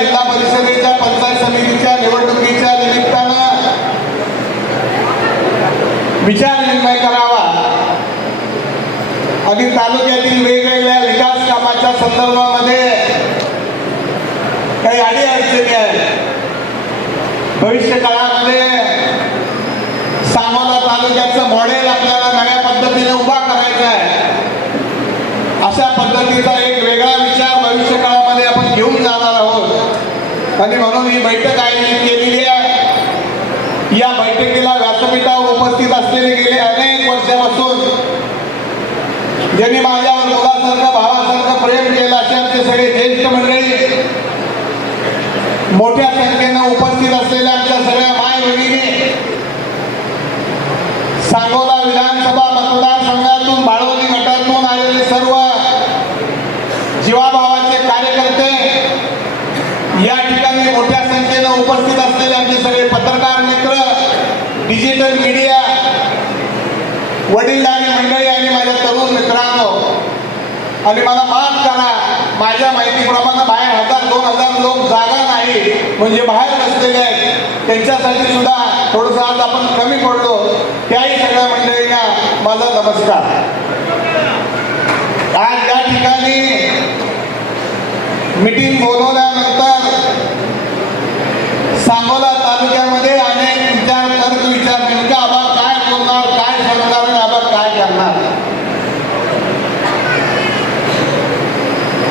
जिल्हा परिषदेच्या पंचायत समितीच्या निवडणुकीच्या निमित्तानं विचार निर्णय करावा. आणि तालुक्यातील वेगवेगळ्या विकास कामाच्या संदर्भामध्ये काही अडीअडचणी आहेत. भविष्य काळामध्ये सांगोला तालुक्याचं मॉडेल आपल्याला नव्या पद्धतीने उभा करायचं आहे. अशा पद्धतीचा एक वेगळा विचार भविष्य काळामध्ये आपण घेऊन जाणार आहोत. आणि म्हणून ही बैठक आयोजित केलेली आहे. या बैठकीला व्यासपीठावर उपस्थित असलेले गेले अनेक वर्षापासून ज्यांनी माझ्यावर मुलासारखं भावासारखं प्रेम केलं असे आमचे सगळे ज्येष्ठ मंडळी मोठ्या संख्येनं उपस्थित असलेल्या आमच्या सगळ्या माय भगिनी सांगोला विधानसभा मतदारसंघातून बाळवली गटातून आलेले सर्व जीवाभावाचे कार्यकर्ते या ठिकाणी मोठ्या संख्येनं उपस्थित असलेले आमचे सगळे पत्रकार मित्र डिजिटल मीडिया वडीलधारी मंडळी आणि माझ्या तरुण मित्रांनो आणि मला माफ करा माझ्या माहितीप्रमाणे बाहेर हजार दोन हजार लोक जागा नाही म्हणजे बाहेर बसलेले आहेत. त्यांच्यासाठी सुद्धा थोडंसं आज आपण कमी पडलो. त्याही सगळ्या मंडळींना माझा नमस्कार. आज या ठिकाणी मीटिंग बोलवल्यानंतर सांगोला तालुक्यामध्ये अनेक विचार विचार नेमका आबा काय बोलणार काय सांगणार आणि आबा काय करणार?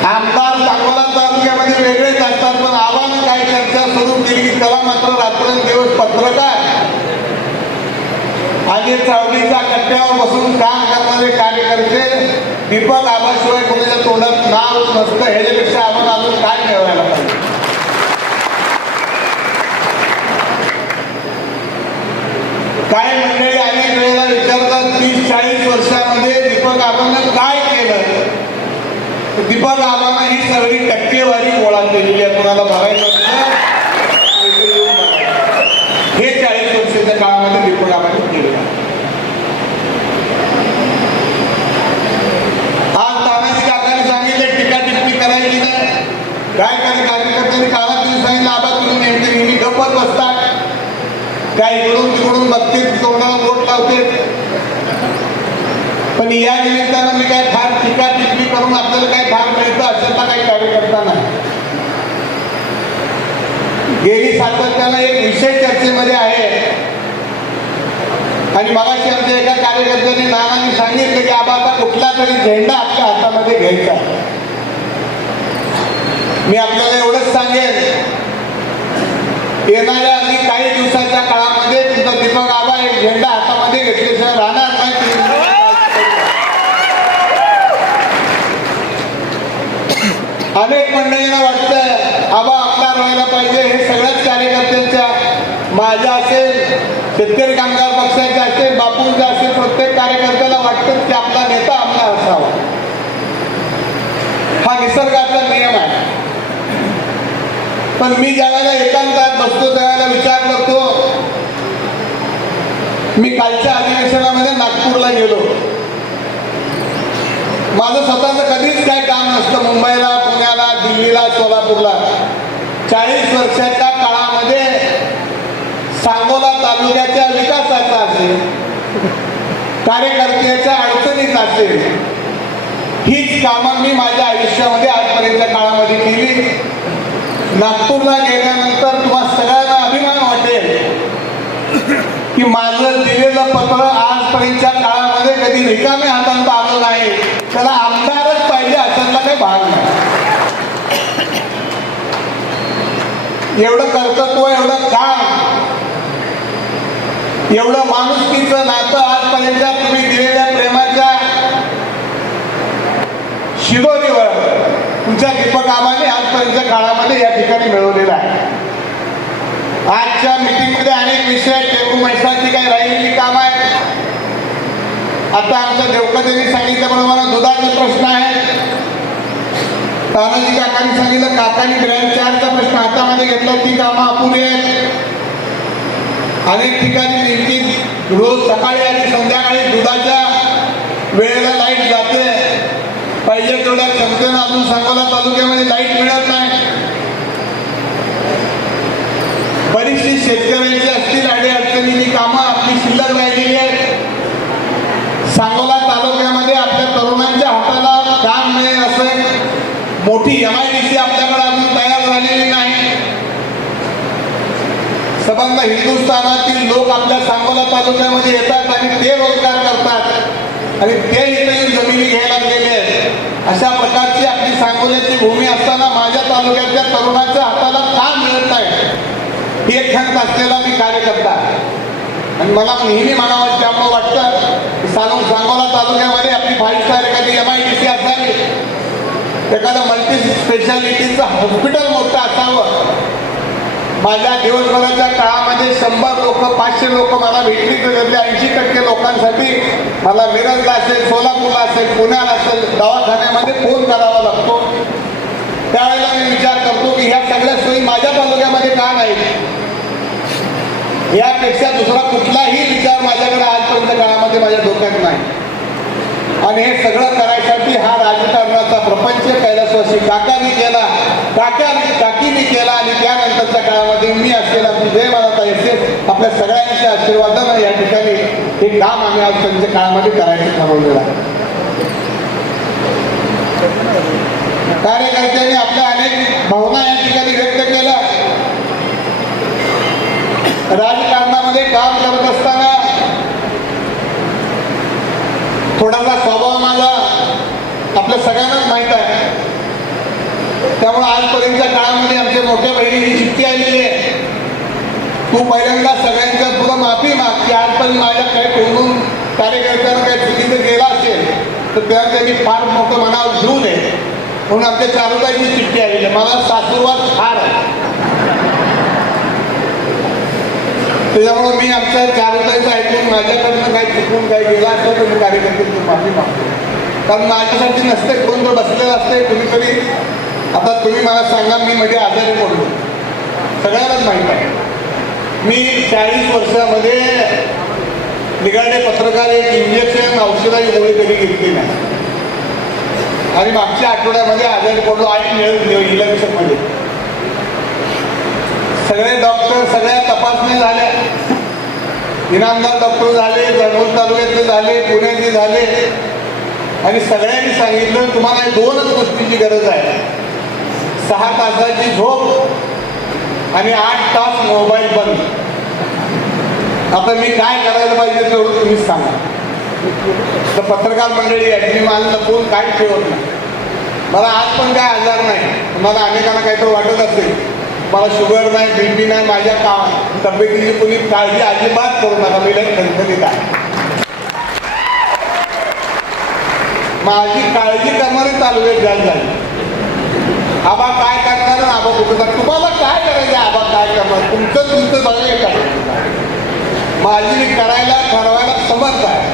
आमदार सांगोला तालुक्यामध्ये वेगळेच असतात पण आबानं काय चर्चा सुरू केली की त्याला मात्र रात्रंदिवस पत्रकार. आणि चावडीच्या कट्ट्यावर बसून काम करणारे कार्यकर्ते दीपक आबाशिवाय कोणाच्या तोंडात नाव नसतं ह्याच्यापेक्षा आपण अजून काय मिळवायला पाहिजे काय मंडळी अनेक वेळेला विचारतात तीस चाळीस वर्षामध्ये दीपक आबांना काय केलं? दीपक आबांना ही सगळी टक्केवारी गोळा दिलेली आहे. कोणाला बघायचं असलं, इथे येऊन बघा. हे चाळीस वर्षाच्या काळामध्ये दीपक आबाने केलं आज तानाजी काकाने सांगितलं टीका टिप्पणी करायची नाही काय काय कार्यकर्त्यांनी काळात तुम्ही सांगितलं आबा तुम्ही नेमके नेहमी गप्पत बसतात काय इकडून तिकडून बघतील तोंडाला बोट लावते पण या निमित्तानं मी काय फार टीका टिप्पणी करून आपल्याला काय फार मिळतं अशातला काही कार्यकर्ता नाही. गेली सातत्यानं एक विषय चर्चेमध्ये आहे. आणि मगाशी आमच्या एका कार्यकर्त्यांनी नानाने सांगितलं की आबा आता कुठला तरी झेंडा आपल्या हातामध्ये घ्यायचा मी आपल्याला एवढंच सांगेन येणाऱ्या अगदी काही दिवसाच्या काळामध्ये तुमचा दीपक आबा एक झेंडा हातामध्ये घेतल्याशिवाय राहणार नाही अनेक मंडळींना वाटतं आबा आमदार व्हायला पाहिजे हे सगळ्याच कार्यकर्त्यांच्या माझ्या असेल शेतकरी कामगार पक्षाचे असेल बापूंचे असेल प्रत्येक कार्यकर्त्याला वाटतं की आपला नेता आमदार असावा. हा निसर्गाचा नियम आहे. पण मी ज्या वेळेला एकांतात बसतो त्यावेळेला विचार करतो. मी कालच्या अधिवेशनामध्ये नागपूरला गेलो. माझं स्वतःचं कधीच काय काम नसतं. मुंबईला पुण्याला दिल्लीला सोलापूरला. चाळीस वर्षाच्या काळामध्ये सांगोला तालुक्याच्या विकासाचा असेल कार्यकर्त्याच्या अडचणीचा असेल हीच कामं मी माझ्या आयुष्यामध्ये आजपर्यंतच्या काळामध्ये केली. नागपूरला गेल्यानंतर तुम्हाला सगळ्यांना अभिमान वाटेल की माझं दिलेलं पत्र आजपर्यंतच्या काळामध्ये कधी रिकामे हातांत आलं नाही. त्याला आमदारच पाहिजे अशातला काही भाग नाही. एवढं कर्तृत्व एवढं काम एवढं माणुसकीचं नातं आजपर्यंत तुम्ही दिलेल्या प्रेमाच्या शिदोरीवर तुमच्या दीपकामाने आजपर्यंतच्या काळामध्ये या ठिकाणी मिळवलेला आहे. आजच्या मिटिंगमध्ये अनेक विषय आहेत. टेंबू म्हैसाची काही राहिलेली काम आहेत. आता आमच्या देवकतेने सांगितल्याप्रमाणे दुधाचा प्रश्न आहे तानाजी काकांनी सांगितलं काकांनी ग्रँड चारचा प्रश्न हातामध्ये घेतला ती कामं अपुरी आहेत. अनेक ठिकाणी नेमकी रोज सकाळी आणि संध्याकाळी दुधाच्या वेळेला लाइट जाते. पाहिजे तेवढ्या क्षमतेनं अजून सांगोला तालुक्यामध्ये लाइट मिळत नाही. बरीचशी शेतकऱ्यांची असतील अडी अडचणीची कामं आपली शिल्लक राहिलेली आहेत. सांगोला तालुक्यामध्ये आपल्या तरुणांच्या हाताला काम मिळेल असं मोठी एम आय डी सी आपल्याकडे अजून तयार झालेली नाही. सबंध हिंदुस्थानातील लोक आपल्या सांगोला तालुक्यामध्ये येतात आणि ते रोजगार करतात. आणि ते इथे जमिनी घ्यायला गेले. आहेत अशा प्रकारची आपली सांगोल्याची भूमी असताना माझ्या तालुक्यातल्या तरुणाच्या हाताला काम मिळत नाही? ही एक खंत असलेला मी कार्यकर्ता आणि मला नेहमी म्हणावं त्यामुळं वाटतं की सांगोला तालुक्यामध्ये आपली फाईव्ह स्टार एखादी एम आय डी सी असावी. एखादं मल्टी स्पेशालिटीचं हॉस्पिटल मोठं असावं. माझ्या दिवसभराच्या काळामध्ये शंभर लोक पाचशे लोक मला भेटली तर ऐंशी टक्के लोकांसाठी मला मिरजला असेल सोलापूरला असेल पुण्याला असेल दवाखान्यामध्ये फोन करावा लागतो. त्यावेळेला मी विचार करतो की ह्या सगळ्या सोयी माझ्या तालुक्यामध्ये का नाही यापेक्षा दुसरा कुठलाही विचार माझ्याकडे आजपर्यंत काळामध्ये माझ्या डोक्यात नाही. आणि हे सगळं करायसाठी हा राजकारणाचा प्रपंच कैलासवासी काकांनी केला काका काकीने केला आणि त्यानंतरच्या काळामध्ये मी असलेला विजय मला असेल आपल्या सगळ्यांच्या आशीर्वादानं या ठिकाणी हे काम आम्ही आज त्यांच्या काळामध्ये करायचं ठरवलेलं आहे. कार्यकर्त्यांनी आपल्या अनेक भावना या ठिकाणी व्यक्त केल्या. राजकारणामध्ये काम करत असताना थोडासा स्वभाव माझा आपल्या सगळ्यांनाच माहीत आहे. त्यामुळे आजपर्यंतच्या काळामध्ये आमच्या मोठ्या बहिणीची चिठ्ठी आलेली आहे. तू पहिल्यांदा सगळ्यांच्या पुढं माफी माग की आजपर्यंत माझ्या काही कोणून कार्यकर्त्यांना काही चुकीचं गेला असेल तर त्या त्यांनी फार मोठं मनावर घेऊ नये. म्हणून आमच्या चारुताईची चिठ्ठी आलेली आहे. मला सासूरवाद फार आहे. त्याच्यामुळे मी आमच्या चारुताईचं ऐकून माझ्याकडनं काही चुकून काही गेला असेल तर मी कार्यकर्त्यांची माफी मागतो. कारण माझ्यासाठी नसते कोण जर बसलेलं असते कुणीतरी आता तुम्ही मला सांगा मी म्हणजे आजारी पडलो. सगळ्यांनाच माहीत आहे. मी चाळीस वर्षामध्ये निघाले पत्रकार एक इंजेक्शन औषधाची गोळी कधी घेतली नाही. आणि मागच्या आठवड्यामध्ये आजारी पडलो आणि इलेक्शनमध्ये सगळे डॉक्टर सगळ्या तपासणी झाल्या. इनामदार डॉक्टर झाले जळगाव तालुक्यातले झाले पुण्यातले झाले. आणि सगळ्यांनी सांगितलं तुम्हाला दोनच गोष्टीची गरज आहे. सहा तासाची झोप आणि आठ तास मोबाईल बंद. आता मी काय करायला पाहिजे तेवढं तुम्हीच सांगा. तर पत्रकार मंडळी आहे मी मला लपवून काय ठेवत नाही. मला आज पण काय आजार नाही. मला अनेकांना काहीतरी वाटत असेल. मला शुगर नाही बी पी नाही माझ्या का तब्येतीची कोणी काळजी अजिबात करू नका. मी लई खणखणीत आहे. माझी काळजी करणारे तालुक्यात जास्त झाली. आबा काय करणार आबा कुठं तुम्हाला काय करायचं आहे? आबा काय करणार? तुमचं तुमचं सगळं एक माझी मी करायला ठरवायला समर्थ आहे.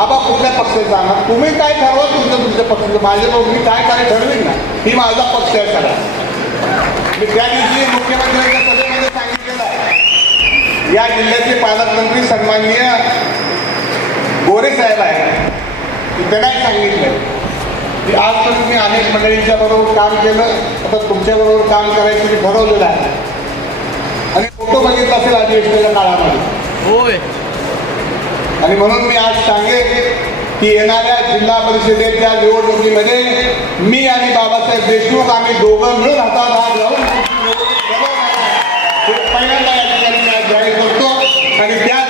आबा कुठल्या पक्षात जाणार? तुम्ही काय ठरवा तुमचं तुमच्या पक्षाचं. माझे भाऊ मी काय काय ठरवेन ना? ही माझा पक्ष आहे करा मी त्या दिवशी मुख्यमंत्र्यांच्या सभेमध्ये सांगितलेलं आहे. या जिल्ह्याचे पालकमंत्री सन्माननीय गोरे साहेब आहेत. ते काय सांगितलं. की आजपर्यंत मी अनेक मंडळींच्या बरोबर काम केलं. आता तुमच्या बरोबर काम करायचं मी ठरवलेलं आहे. आणि फोटो बघितला असेल अधिवेशनाच्या काळामध्ये. होय. आणि म्हणून मी आज सांगेन की येणाऱ्या जिल्हा परिषदेच्या निवडणुकीमध्ये मी आणि बाबासाहेब देशमुख आम्ही दोघं मिळून हातात हात लावून पहिल्यांदा या ठिकाणी मी आज जाहीर करतो. आणि त्याचबरोबर या राज्य-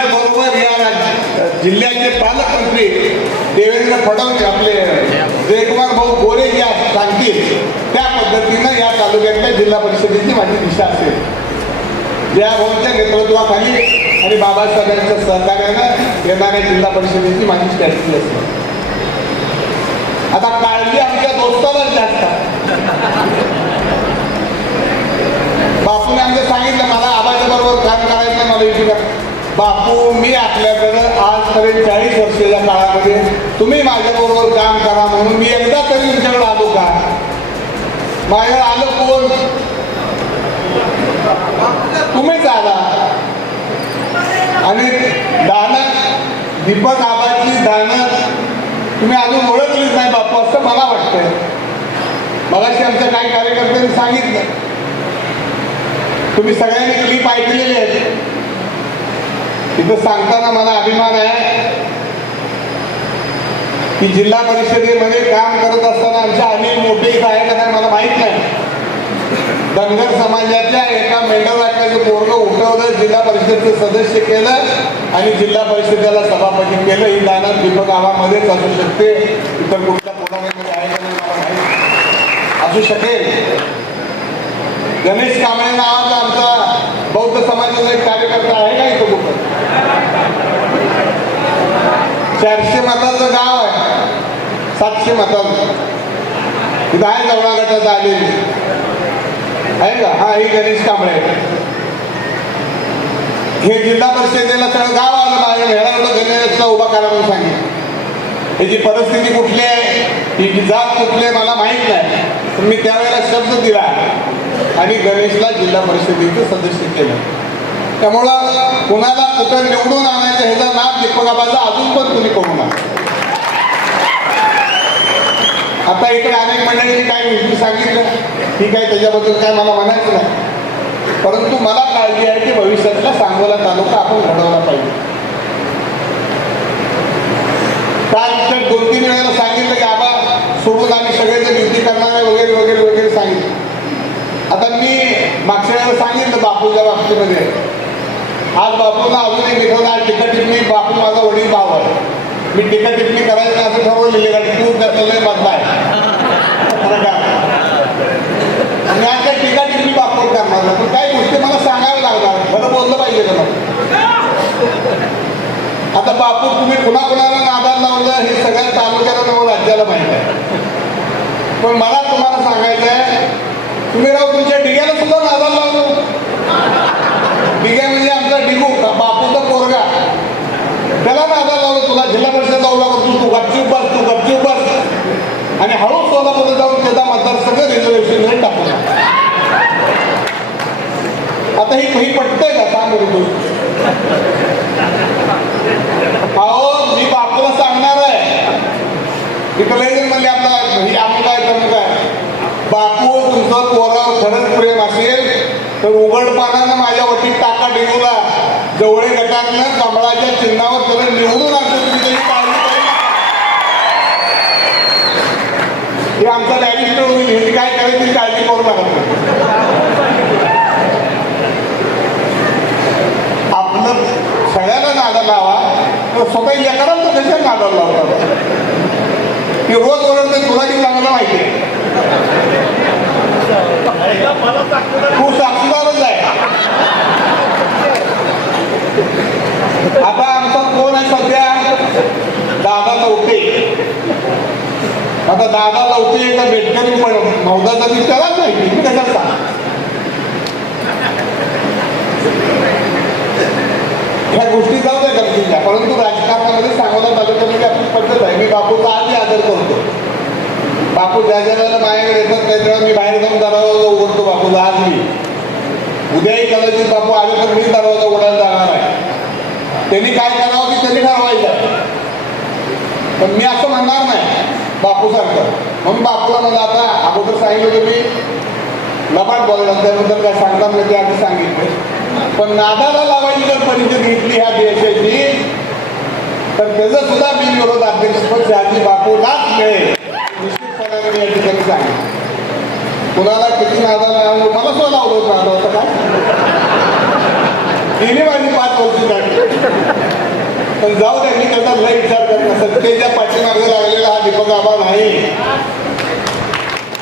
जिल्ह्याचे पालकमंत्री देवेंद्र फडणवीस आपले जयकुमार भाऊ गोरे जे सांगतील त्या पद्धतीनं या तालुक्यातल्या जिल्हा परिषदेची माझी दिशा असेल. जयाभाऊंच्या नेतृत्वाखाली आणि बाबासाहेबांच्या सहकार्यानं येणाऱ्या जिल्हा परिषदेची माझी स्ट्रॅटजी असते आता काळजी आमच्या दोस्तालाच जास्त. बापूने आमचं सांगितलं मला आबाच्या बरोबर काम करायचं मला विचार बापू मी आपल्याकडं आजपर्यंत चाळीस वर्षाच्या काळामध्ये तुम्ही माझ्याबरोबर काम करा म्हणून मी एकदा तरी तुमच्याकडे आलो का? माझ्याकडे आलं कोण? तुम्हीच आला. आणि दानं दीपक आबाची दानं तुम्ही अजून ओळखलीच नाही बापू असं मला वाटतंय. मगाशी आमच्या काही कार्यकर्त्यांनी सांगितलं. तुम्ही सगळ्यांनी क्लिप ऐकलेली आहे इथं सांगताना मला अभिमान आहे की जिल्हा परिषदेमध्ये काम करत असताना आमच्या अनिल मोठे इथं आहे का नाही मला माहीत नाही. धनगर समाजाच्या एका मेंढराकाचं पोरग उठवलं जिल्हा परिषदेचं सदस्य केलं आणि जिल्हा परिषदेला सभापती केलं ही दाना दीपक गावामध्येच असू शकते इतर कुठल्या पुढाऱ्यामध्ये आहे का नाही मला माहीत असू शकेल. गणेश कांबळे नावाचा आमचा बौद्ध समाजाचा एक कार्यकर्ता आहे का इथं कुठं? चारशे मताचं गाव आहे. सातशे मताचं इथं आहे जवळा गटात आलेली. आहे का? हा ही गणेश कांबळे. हे जिल्हा परिषदेला सगळं गाव आलं माझ्या ह्याला गणेशला उभा करा म्हणून सांगितलं. याची परिस्थिती कुठली आहे? ही जात कुठली आहे? मला माहीत नाही. पण मी त्यावेळेला शब्द दिला आणि गणेशला जिल्हा परिषदेचं सदस्य केलं. त्यामुळं कुणाला कुठं निवडून आणायचं ह्याचा नाद दीपकाबाचा अजून पण तुम्ही करू नका. आता इकडे अनेक मंडळींनी काय गोष्टी सांगितलं? ठीक आहे त्याच्याबद्दल काय मला म्हणायचं नाही. परंतु मला काळजी आहे की भविष्यातला सांगोला तालुका आपण घडवला पाहिजे. काल इतर दोन तीन वेळेला सांगितलं की आबा सोडून आम्ही सगळेजण युती करणार आहे वगैरे वगैरे वगैरे सांगितलं. आता मी मागच्या वेळेला सांगितलं बापूच्या बाबतीमध्ये. आज बापूंना अजून एक लिखवलं आज टीका टिप्पणी बापू माझा वडील भाव आहे मी टीका टिप्पणी करायचं नाही असं ठरवलेलं आहे कारण तू त्यातलं लय मधला आहे. आणि आज काय टिका टिप्पणी बापूर करणार नाही. पण काही गोष्टी मला सांगाव्या लागणार बरं बोललं पाहिजे त्याला. आता बापू तुम्ही कुणा कुणाला नादाला लावलं हे सगळ्या तालुक्याला नवं राज्याला माहीत आहे. पण मला तुम्हाला सांगायचं आहे तुम्ही राव तुमच्या डिग्याला सुद्धा नादाला लावलो. डिग्या म्हणजे निघू का बापूचा पोरगा. त्याला नादाला लावलं तुला जिल्हा परिषद जाऊ लागत तू तू गपचूप बस तू गपचूप बस. आणि हळू सोलापूर जाऊन त्याचा मतदारसंघ रिझर्वेशन टाकून आता ही काही पटतंय का? सांग तू. अहो मी बापूला सांगणार आहे. इकडे लय म्हणले आपल्याला ही अमुक आहे तमुक आहे? बापू तुमचं पोरावर खरंच प्रेम असेल तर उघड पानानं माझ्या वटीत टाका डेगूला जवळे गटातनं कमळाच्या चिन्हावर त्याला निवडून आणतो तुम्ही त्याची काळजी हे आमचा डायरेक्टर होईल ह्याची काय करायची ती काळजी करू नका. आपलं सगळ्याला नादा लावा तर स्वतः लेकराला तर कशा नादाला लावतात की रोज ओरडते तुला जी चांगलं माहिती आहे. तू साक्षीदारच आहे. आता आमचा कोण आहे सध्या? दादा लवटे आता दादा लवटे का भेटकरी मौदाचा नवदाचा मी त्यालाच माहिती मी कशात सांग ह्या गोष्टी जाऊ द्या गमतीच्या परंतु राजकारणामध्ये सांगोला तालुक्यामध्ये आपली पद्धत आहे? मी बापूचा आधी आदर करतो. बापू ज्या ज्या वेळेला माझ्याकडे येतात त्या वेळेला मी बाहेर जाऊन दरवाजा उघडतो बापूला आज मी. उद्याही कदाचित बापू आले तर मी दरवाजा उघडायला जाणार आहे. त्यांनी काय करावं ते त्यांनी ठरवायचं. पण मी असं म्हणणार नाही बापू सारखं. म्हणून बापूला मला आता अगोदर सांगितलं तुम्ही. मी बोलला त्याबद्दल काय सांगता नाही ते आधी सांगितलं. पण नादाला लावायची जर परिस्थिती घेतली ह्या देशाची तर त्याचं सुद्धा बिनविरोध अध्यक्षपद शहाजी बापूलाच मिळेल. निश्चितपणाने मी या ठिकाणी सांगितलं. कुणाला किती नादाला लावलं मला सुद्धा लावलं होतं नादा होतं काय? गेली माझी पाच वर्ष झाली पण जाऊ द्या मी त्याचा लय विचार करत सत्तेच्या पाठीमागे लागलेला हा दीपक आबा नाही.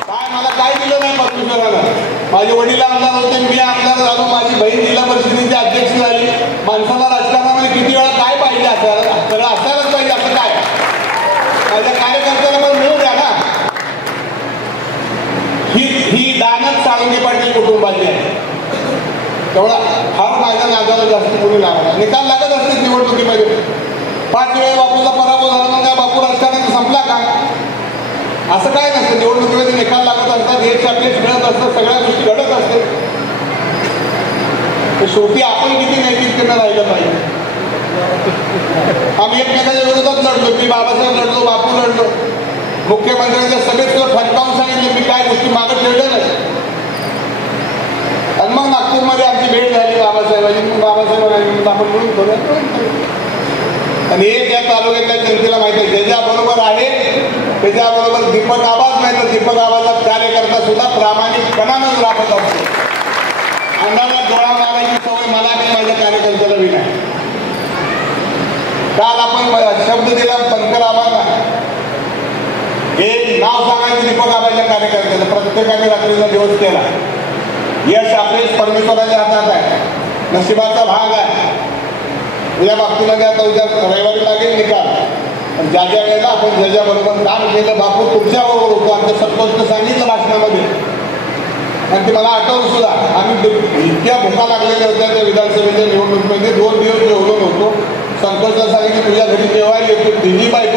काय मला काय दिलं नाही परमेश्वरानं माझे वडील आमदार होते मी आमदार झालो माझी बहीण जिल्हा परिषदेची अध्यक्ष झाली. माणसाला राजकारणामध्ये किती वेळा काय पाहिजे असायला? सगळं असायलाच पाहिजे असं काय? माझ्या कार्यकर्त्याला पण मिळू द्या ना. ही ही दानच साळुंगे पाटील कुटुंबाची आहे. तेवढा फार माझ्या नादाला जास्त कोणी लागणार निकाल लागत असते निवडणुकीमध्ये. पाच वेळा बापूचा पराभव झाला मग काय बापू राजकारणात संपला का? असं काय नसतं. निवडणुकीमध्ये निकाल लागत असतात हे चॉकलेट मिळत असतात सगळ्या गोष्टी घडत असतात. शेवटी आपण किती नैतिकतेनं राहिलं पाहिजे? आम्ही एकमेकाच्या विरोधात लढलो मी बाबासाहेब लढलो बापू लढलो. मुख्यमंत्र्यांच्या सभेत सुद्धा फटकावून सांगितलं मी काय गोष्टी मागं ठेवल्या नाही मग नागपूरमध्ये आमची भेट झाली बाबासाहेबांची. मग बाबासाहेब आपण म्हणून करूया आणि एक या तालुक्यातल्या जनतेला माहिती आहे ज्याच्याबरोबर आहे त्याच्याबरोबर दीपक आवाज नाही तर दीपक आवाजात कार्यकर्ता सुद्धा प्रामाणिकपणानंच राबत असतो. अंगाला डोळा मारायची सवय मला नाही माझ्या कार्यकर्त्याला बी नाही. काल आपण शब्द दिला बनकर आबांना. एक नाव सांगायचं दीपक आबाच्या कार्यकर्त्याला. प्रत्येकाने रात्रीचा दिवस केला. यश आपलेच परमेश्वराच्या हातात आहे. नशिबाचा भाग आहे. या बाबतीमध्ये आता उद्या रविवारी लागेल निकाल. पण ज्या ज्या वेळेला आपण ज्या बरोबर काम केलं बापू तुमच्या बरोबर होतो आमच्या संतोषनं सांगितलं भाषणामध्ये. आणि ते मला आठवलं सुद्धा आम्ही इतक्या भूका लागलेल्या होत्या त्या विधानसभेच्या निवडणुकीमध्ये. दोन दिवस जेवलो नव्हतो. संतोषला सांगितलं तुझ्या घरी जेवायला येतो दिली बायको